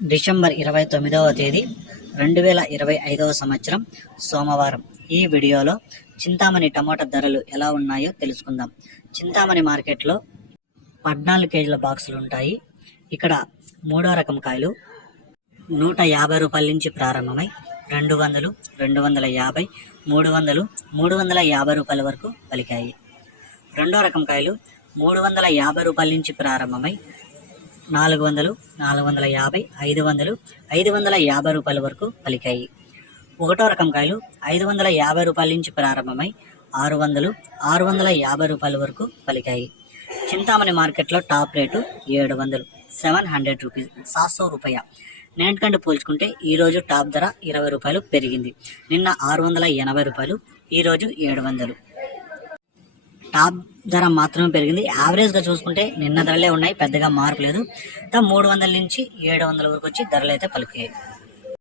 December ఇరవై తొమ్మిదవ తేదీ రెండు వేల ఇరవై ఐదవ సంవత్సరం సోమవారం. ఈ వీడియోలో చింతామణి టమాటా ధరలు ఎలా ఉన్నాయో తెలుసుకుందాం. చింతామణి మార్కెట్లో పద్నాలుగు కేజీల బాక్సులు ఉంటాయి. ఇక్కడ మూడో రకం కాయలు నూట యాభై రూపాయల నుంచి ప్రారంభమై రెండు వందలు రెండు వందల యాభై మూడు వందలు మూడు వందల యాభై రూపాయల వరకు పలికాయి. రెండో రకం కాయలు మూడు వందల యాభై రూపాయల నుంచి ప్రారంభమై నాలుగు వందలు నాలుగు వందల యాభై ఐదు వందలు ఐదు వందల యాభై రూపాయల వరకు పలికాయి. ఒకటో రకం కాయలు ఐదు వందల యాభై రూపాయల నుంచి ప్రారంభమై ఆరు వందలు ఆరు వందల యాభై రూపాయల వరకు పలికాయి. చింతామణి మార్కెట్లో టాప్ రేటు ఏడు వందలు సెవెన్ హండ్రెడ్ రూపీస్ సాత్ రూపాయ. రూపాయ నేటికంటే పోల్చుకుంటే ఈరోజు టాప్ ధర ఇరవై రూపాయలు పెరిగింది. నిన్న ఆరు వందల ఎనభై రూపాయలు ఈరోజు ఏడు వందలు. టాప్ ధర మాత్రమే పెరిగింది. యావరేజ్గా చూసుకుంటే నిన్న ధరలే ఉన్నాయి పెద్దగా మార్పు లేదు. మూడు వందల నుంచి ఏడు వందల వరకు వచ్చి ధరలు అయితే పలికాయి.